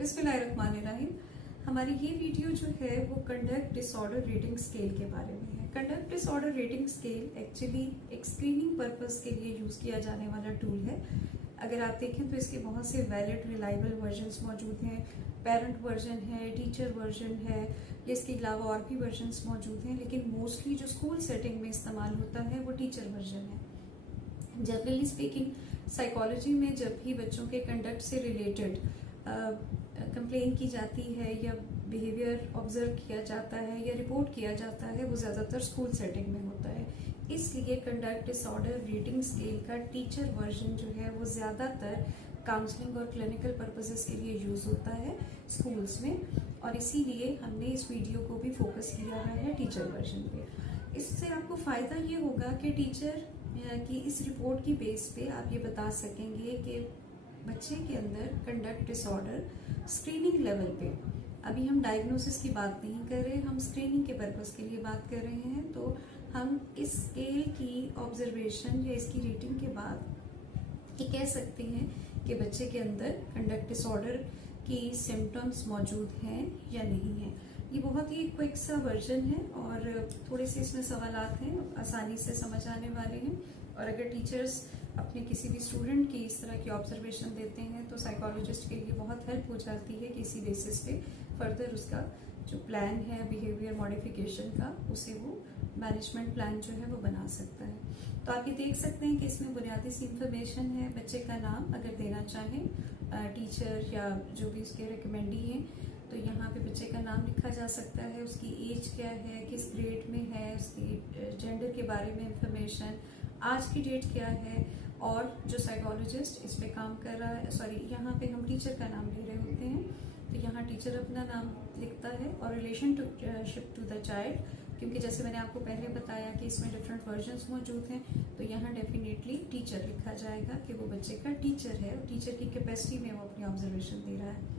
बिस्मिल्लाहिर्रहमानिर्रहीम। हमारी ये वीडियो जो है वो कंडक्ट डिसऑर्डर रेटिंग स्केल के बारे में है। Conduct disorder rating scale actually एक स्क्रीनिंग पर्पस के लिए यूज किया जाने वाला टूल है। अगर आप देखें तो इसके बहुत से वैलिड रिलायबल वर्जन्स मौजूद हैं। पेरेंट वर्जन है, टीचर वर्जन है, इसके अलावा और भी वर्जन्स मौजूद हैं, लेकिन मोस्टली जो स्कूल सेटिंग में इस्तेमाल होता है वो टीचर वर्जन है। जनरली स्पीकिंग साइकोलॉजी में जब भी बच्चों के कंडक्ट से रिलेटेड कंप्लेन की जाती है या बिहेवियर ऑब्जर्व किया जाता है या रिपोर्ट किया जाता है, वो ज़्यादातर स्कूल सेटिंग में होता है। इसलिए कंडक्ट डिसऑर्डर रेटिंग स्केल का टीचर वर्जन जो है वो ज़्यादातर काउंसलिंग और क्लिनिकल पर्पसेस के लिए यूज़ होता है स्कूल्स में, और इसीलिए हमने इस वीडियो को भी फोकस किया है टीचर वर्जन पे। इससे आपको फ़ायदा ये होगा कि टीचर की इस रिपोर्ट की बेस पे आप ये बता सकेंगे कि बच्चे के अंदर कंडक्ट डिसऑर्डर स्क्रीनिंग लेवल पे, अभी हम डायग्नोसिस की बात नहीं कर रहे, हम स्क्रीनिंग के पर्पस के लिए बात कर रहे हैं, तो हम इस स्केल की ऑब्जर्वेशन या इसकी रेटिंग के बाद ये कह सकते हैं कि बच्चे के अंदर कंडक्ट डिसऑर्डर की सिम्टम्स मौजूद हैं या नहीं है। ये बहुत ही क्विक सा वर्जन है और थोड़े से इसमें सवालात हैं, आसानी से समझ आने वाले हैं, और अगर टीचर्स अपने किसी भी स्टूडेंट की इस तरह की ऑब्जर्वेशन देते हैं तो साइकोलॉजिस्ट के लिए बहुत हेल्प हो जाती है कि इसी बेसिस पे फर्दर उसका जो प्लान है बिहेवियर मॉडिफिकेशन का, उसे वो मैनेजमेंट प्लान जो है वो बना सकता है। तो आप ये देख सकते हैं कि इसमें बुनियादी सी इंफॉर्मेशन है। बच्चे का नाम अगर देना चाहें टीचर या जो भी उसके रिकमेंडी हैं, तो यहाँ पे बच्चे का नाम लिखा जा सकता है, उसकी एज क्या है, किस ग्रेड में है, उसकी जेंडर के बारे में इंफॉर्मेशन, आज की डेट क्या है, और जो साइकोलॉजिस्ट इस पे काम कर रहा है, सॉरी यहाँ पे हम टीचर का नाम ले रहे होते हैं, तो यहाँ टीचर अपना नाम लिखता है और relation to ship to the child, क्योंकि जैसे मैंने आपको पहले बताया कि इसमें डिफरेंट वर्जन्स मौजूद हैं, तो यहाँ डेफिनेटली टीचर लिखा जाएगा कि वो बच्चे का टीचर है और टीचर की कैपेसिटी में वो अपनी ऑब्जर्वेशन दे रहा है।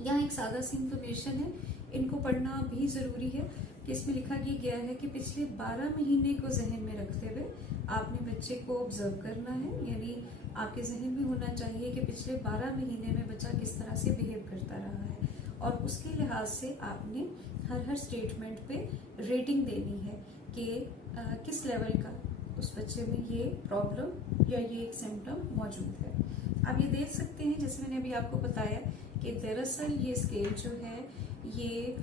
यहाँ एक सादा सी इंफॉर्मेशन है, इनको पढ़ना भी जरूरी है कि इसमें लिखा ये गया है कि पिछले 12 महीने को जहन में रखते हुए आपने बच्चे को ऑब्जर्व करना है, यानी आपके जहन में होना चाहिए कि पिछले 12 महीने में बच्चा किस तरह से बिहेव करता रहा है, और उसके लिहाज से आपने हर स्टेटमेंट पे रेटिंग देनी है कि किस लेवल का उस बच्चे में ये प्रॉब्लम या ये एक सिम्टम मौजूद है। आप ये देख सकते हैं, जैसे मैंने अभी आपको बताया कि दरअसल ये स्केल जो है ये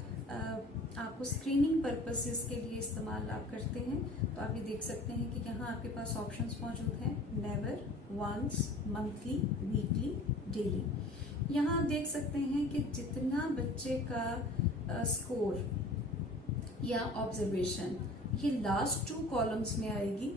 आपको स्क्रीनिंग पर्पसेस के लिए इस्तेमाल आप करते हैं। तो आप ये देख सकते हैं कि यहाँ आपके पास ऑप्शंस मौजूद हैं, never, once, monthly, weekly, daily. यहाँ आप देख सकते हैं कि जितना बच्चे का स्कोर या ऑब्जर्वेशन ये लास्ट 2 कॉलम्स में आएगी,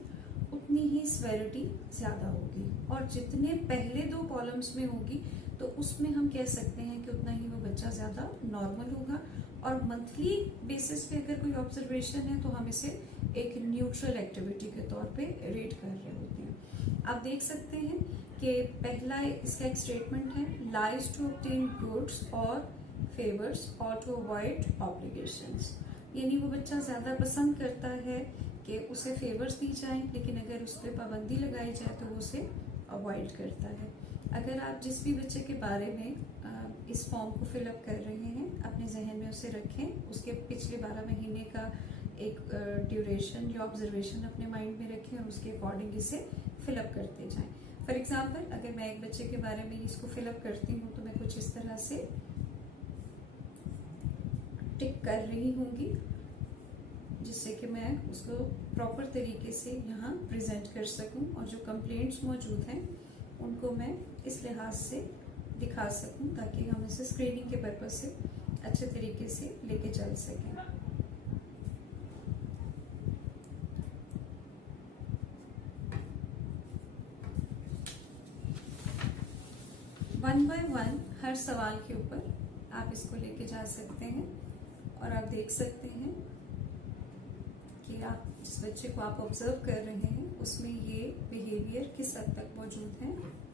उतनी ही स्वेरिटी ज्यादा होगी, और जितने पहले 2 कॉलम्स में होगी तो उसमें हम कह सकते हैं कि उतना ही वो बच्चा ज्यादा नॉर्मल होगा। और मंथली बेसिस पे अगर कोई ऑब्जर्वेशन है तो हम इसे एक न्यूट्रल एक्टिविटी के तौर पे रेट कर रहे होते हैं। आप देख सकते हैं कि पहला इसका एक स्टेटमेंट है, लाइज टू ऑब्टेन गुड्स और फेवर्स और टू अवॉइड ऑब्लिगेशंस, यानी वो बच्चा ज्यादा पसंद करता है कि उसे फेवर्स दी जाएं, लेकिन अगर उस पर पाबंदी लगाई जाए तो वो उसे अवॉइड करता है। अगर आप जिस भी बच्चे के बारे में इस फॉर्म को फिलअप कर रहे हैं अपने जहन में उसे रखें, उसके पिछले 12 महीने का एक ड्यूरेशन या ऑब्जर्वेशन अपने माइंड में रखें और उसके अकॉर्डिंग इसे फिलअप करते जाएं। फॉर एग्जाम्पल, अगर मैं एक बच्चे के बारे में इसको फिलअप करती हूँ तो मैं कुछ इस तरह से टिक कर रही होंगी, जिससे कि मैं उसको प्रॉपर तरीके से यहाँ प्रेजेंट कर सकूं, और जो कंप्लेंट्स मौजूद हैं उनको मैं इस लिहाज से दिखा सकूं ताकि हम इसे स्क्रीनिंग के पर्पज से अच्छे तरीके से लेके चल सकें। वन बाय वन हर सवाल के ऊपर आप इसको लेके जा सकते हैं, और आप देख सकते हैं कि आप जिस बच्चे को आप ऑब्जर्व कर रहे हैं उसमें ये बिहेवियर किस हद तक मौजूद है।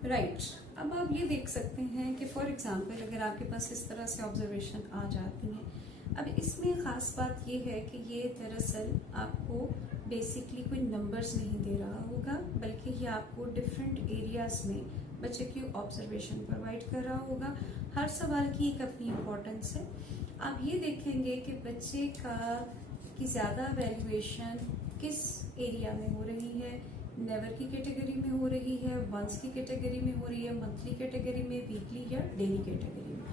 राइट। अब आप ये देख सकते हैं कि फॉर एग्जांपल अगर आपके पास इस तरह से ऑब्जर्वेशन आ जाती हैं, अब इसमें ख़ास बात ये है कि ये दरअसल आपको बेसिकली कोई नंबर्स नहीं दे रहा होगा, बल्कि ये आपको डिफरेंट एरियाज में बच्चे की ऑब्जर्वेशन प्रोवाइड कर रहा होगा। हर सवाल की एक अपनी इम्पोर्टेंस है। आप ये देखेंगे कि बच्चे की ज़्यादा वैल्यूएशन किस एरिया में हो रही है, नेवर की कैटेगरी में हो रही है, वंस की कैटेगरी में हो रही है, मंथली कैटेगरी में, वीकली या डेली कैटेगरी में।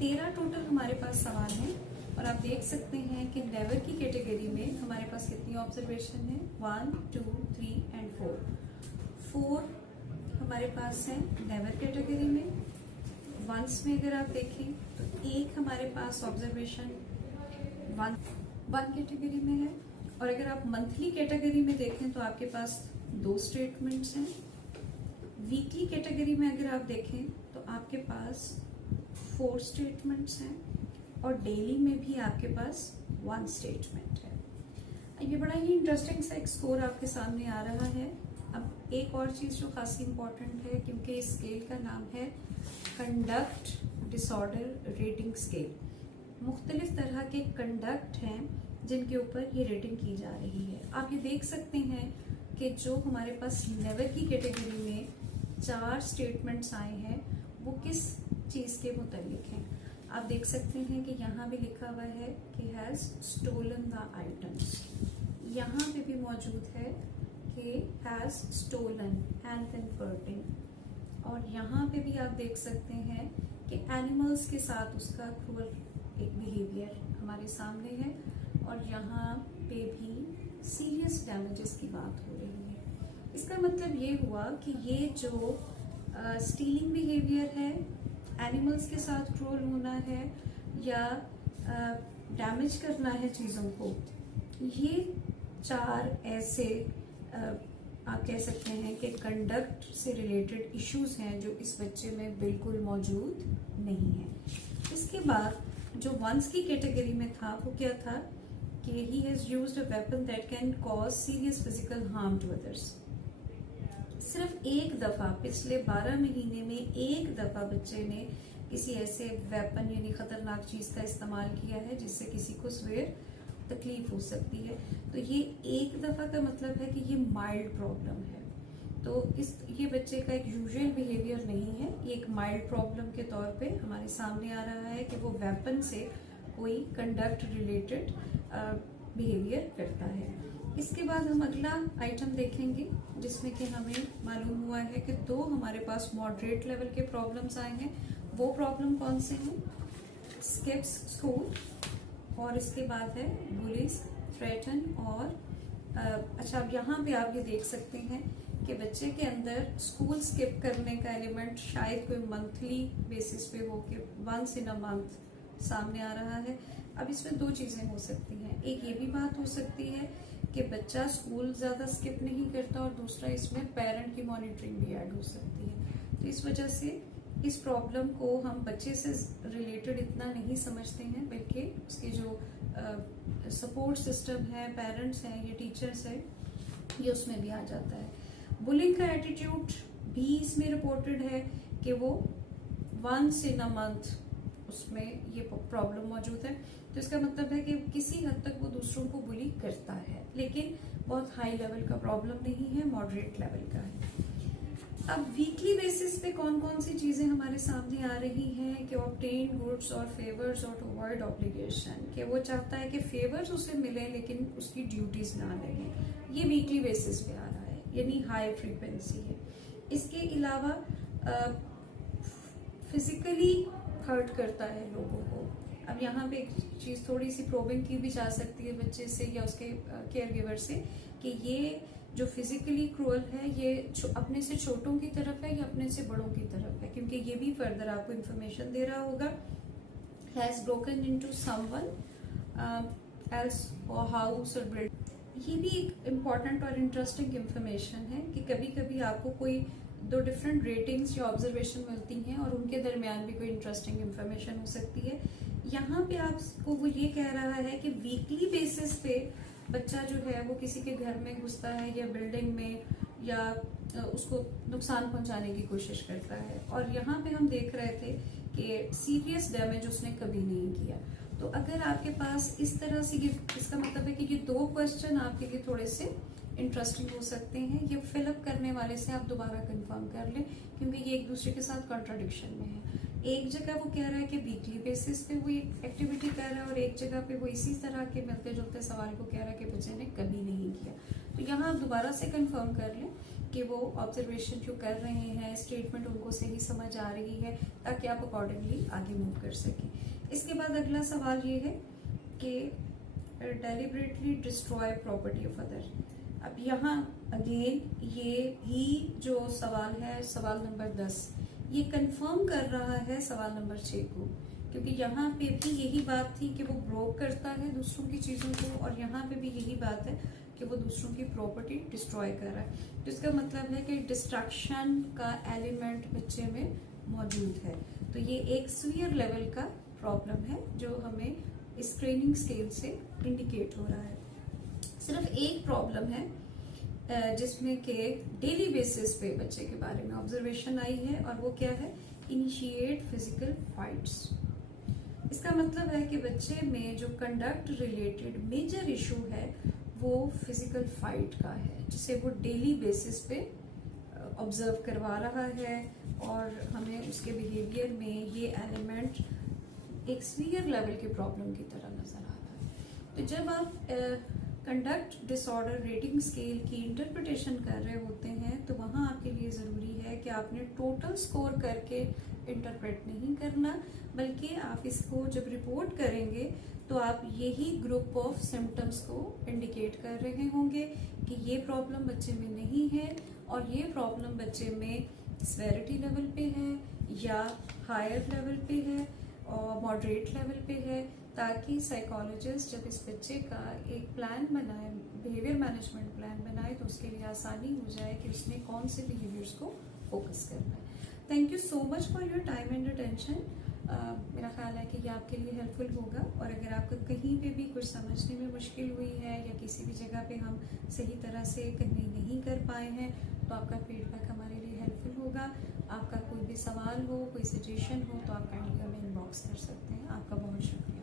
13 टोटल हमारे पास सवाल हैं और आप देख सकते हैं कि नेवर की कैटेगरी में हमारे पास कितनी ऑब्जर्वेशन है, 1, 2, 3 एंड 4 हमारे पास है नेवर कैटेगरी में। वंस में अगर आप देखें तो एक हमारे पास ऑब्जर्वेशन वन कैटेगरी में है, और अगर आप मंथली कैटेगरी में देखें तो आपके पास 2 स्टेटमेंट्स हैं। वीकली कैटेगरी में अगर आप देखें तो आपके पास 4 स्टेटमेंट्स हैं, और डेली में भी आपके पास 1 स्टेटमेंट है। ये बड़ा ही इंटरेस्टिंग सा एक स्कोर आपके सामने आ रहा है। अब एक और चीज़ जो खासी इम्पोर्टेंट है, क्योंकि इस स्केल का नाम है कंडक्ट डिसऑर्डर रेटिंग स्केल। मुख्तलिफ तरह के कंडक्ट हैं जिनके ऊपर ये रेटिंग की जा रही है। आप ये देख सकते हैं कि जो हमारे पास नेवर की कैटेगरी में 4 स्टेटमेंट्स आए हैं वो किस चीज़ के मुतालिक हैं। आप देख सकते हैं कि यहाँ भी लिखा हुआ है कि हैज़ स्टोलन द आइटम्स। यहाँ पे भी मौजूद है कि हैज़ स्टोलन एंड कन्वर्टिंग। और यहाँ पे भी आप देख सकते हैं कि एनिमल्स के साथ उसका क्रूअल एक बिहेवियर हमारे सामने है, और यहाँ पे भी सीरियस डैमेजेस की बात हो रही है। इसका मतलब ये हुआ कि ये जो स्टीलिंग बिहेवियर है, एनिमल्स के साथ क्रूअल होना है या डैमेज करना है चीज़ों को, ये 4 ऐसे आप कह सकते हैं कि कंडक्ट से रिलेटेड इश्यूज हैं जो इस बच्चे में बिल्कुल मौजूद नहीं है। इसके बाद जो वंस की कैटेगरी में था वो क्या था कि he has used a weapon that can cause serious physical harm to others. सिर्फ एक दफा पिछले 12 महीने में एक दफा बच्चे ने किसी ऐसे वेपन यानी खतरनाक चीज का इस्तेमाल किया है जिससे किसी को सवेर तकलीफ हो सकती है। तो ये एक दफा का मतलब है कि ये माइल्ड प्रॉब्लम है। तो ये बच्चे का एक यूजुअल बिहेवियर नहीं है, ये एक माइल्ड प्रॉब्लम के तौर पे हमारे सामने आ रहा है कि वो वेपन से कोई कंडक्ट रिलेटेड बिहेवियर करता है। इसके बाद हम अगला आइटम देखेंगे जिसमें कि हमें मालूम हुआ है कि 2 हमारे पास मॉडरेट लेवल के प्रॉब्लम्स आए हैं। वो प्रॉब्लम कौन से हैं? स्किप्स स्कूल, और इसके बाद है बुलीज थ्रेटन, और अच्छा अब यहाँ पे आप ये देख सकते हैं कि बच्चे के अंदर स्कूल स्किप करने का एलिमेंट शायद कोई मंथली बेसिस पे हो के वंस इन अ मंथ सामने आ रहा है। अब इसमें 2 चीजें हो सकती हैं। एक ये भी बात हो सकती है कि बच्चा स्कूल ज्यादा स्किप नहीं करता, और दूसरा इसमें पेरेंट की मॉनिटरिंग भी ऐड हो सकती है। तो इस वजह से इस प्रॉब्लम को हम बच्चे से रिलेटेड इतना नहीं समझते हैं, बल्कि उसके जो सपोर्ट सिस्टम है, पेरेंट्स हैं, ये टीचर्स हैं, ये उसमें भी आ जाता है। बुलिंग का एटीट्यूड भी इसमें रिपोर्टेड है कि वो वंस इन अ मंथ उसमें ये प्रॉब्लम मौजूद है। तो इसका मतलब है कि किसी हद तक वो दूसरों को बुली करता है, लेकिन बहुत हाई लेवल का प्रॉब्लम नहीं है, मॉडरेट लेवल का है। अब वीकली बेसिस पे कौन कौन सी चीजें हमारे सामने आ रही हैं कि ऑब्टेन गुड्स और फेवर्स और टू अवॉइड ऑब्लिगेशन, कि वो चाहता है कि फेवर्स उसे मिले लेकिन उसकी ड्यूटीज ना लगे। ये वीकली बेसिस पे आ रहा है, यानी हाई फ्रीक्वेंसी है। इसके अलावा फिजिकली हर्ट करता है लोगों को। अब यहाँ पे एक चीज थोड़ी सी प्रोबिंग की भी जा सकती है बच्चे से या उसके केयर गिवर से कि ये जो फिजिकली क्रूअल है ये अपने से छोटों की तरफ है या अपने से बड़ों की तरफ है, क्योंकि ये भी फर्दर आपको इन्फॉर्मेशन दे रहा होगा। Has broken into someone else और हाउस और बिल्डिंग। ये भी एक इम्पॉर्टेंट और इंटरेस्टिंग इन्फॉर्मेशन है कि कभी कभी आपको कोई 2 डिफरेंट रेटिंग्स या ऑब्जर्वेशन मिलती हैं और उनके दरमियान भी कोई इंटरेस्टिंग इन्फॉर्मेशन हो सकती है। यहाँ पे आपको वो ये कह रहा है कि वीकली बेसिस पे बच्चा जो है वो किसी के घर में घुसता है या बिल्डिंग में या उसको नुकसान पहुंचाने की कोशिश करता है। और यहाँ पे हम देख रहे थे कि सीरियस डैमेज उसने कभी नहीं किया। तो अगर आपके पास इस तरह से ये, इसका मतलब है कि ये 2 क्वेश्चन आपके लिए थोड़े से इंटरेस्टिंग हो सकते हैं। ये फिलअप करने वाले से आप दोबारा कंफर्म कर लें, क्योंकि ये एक दूसरे के साथ कॉन्ट्राडिक्शन में है। एक जगह वो कह रहा है कि वीकली बेसिस पे वो एक्टिविटी कर रहा है, और एक जगह पे वो इसी तरह के मिलते जुलते सवाल को कह रहा है कि बच्चे ने कभी नहीं किया। तो यहाँ आप दोबारा से कंफर्म कर लें कि वो ऑब्जर्वेशन जो कर रहे हैं, स्टेटमेंट उनको सही समझ आ रही है, ताकि आप अकॉर्डिंगली आगे मूव कर सकें। इसके बाद अगला सवाल ये है कि deliberately destroy property of other. अब यहाँ अगेन ये ही जो सवाल है, सवाल नंबर 10, ये कंफर्म कर रहा है सवाल नंबर 6 को, क्योंकि यहाँ पे भी यही बात थी कि वो ब्रोक करता है दूसरों की चीजों को, और यहाँ पे भी यही बात है कि वो दूसरों की प्रॉपर्टी डिस्ट्रॉय कर रहा है। जिसका मतलब है कि डिस्ट्रैक्शन का एलिमेंट बच्चे में मौजूद है। तो ये एक सीवियर लेवल का प्रॉब्लम है जो हमें स्क्रीनिंग स्केल से इंडिकेट हो रहा है। सिर्फ एक प्रॉब्लम है जिसमें के डेली बेसिस पे बच्चे के बारे में ऑब्जर्वेशन आई है, और वो क्या है, इनिशिएट फिजिकल फाइट्स। इसका मतलब है कि बच्चे में जो कंडक्ट रिलेटेड मेजर इशू है वो फिजिकल फाइट का है, जिसे वो डेली बेसिस पे ऑब्जर्व करवा रहा है, और हमें उसके बिहेवियर में ये एलिमेंट एक सीवियर लेवल की प्रॉब्लम की तरह नजर आ रहा है। तो जब आप कंडक्ट डिसऑर्डर रेटिंग स्केल की इंटरप्रिटेशन कर रहे होते हैं, तो वहाँ आपके लिए ज़रूरी है कि आपने टोटल स्कोर करके इंटरप्रेट नहीं करना, बल्कि आप इसको जब रिपोर्ट करेंगे तो आप यही ग्रुप ऑफ सिम्टम्स को इंडिकेट कर रहे होंगे कि ये प्रॉब्लम बच्चे में नहीं है, और ये प्रॉब्लम बच्चे में सेवेरिटी लेवल पे है या हायर लेवल पे है और मॉडरेट लेवल पे है, ताकि साइकोलॉजिस्ट जब इस बच्चे का एक प्लान बनाए, बिहेवियर मैनेजमेंट प्लान बनाए, तो उसके लिए आसानी हो जाए कि उसने कौन से बिहेवियर्स को फोकस करना है। Thank you so much for your time and attention. मेरा ख्याल है कि ये आपके लिए हेल्पफुल होगा, और अगर आपको कहीं पे भी कुछ समझने में मुश्किल हुई है या किसी भी जगह पे हम सही तरह से कन्वे नहीं कर पाए हैं, तो आपका फीडबैक हमारे लिए हेल्पफुल होगा। आपका कोई भी सवाल हो, कोई सजेशन हो, तो आप काइंडली हमें इनबॉक्स कर सकते हैं। आपका बहुत शुक्रिया।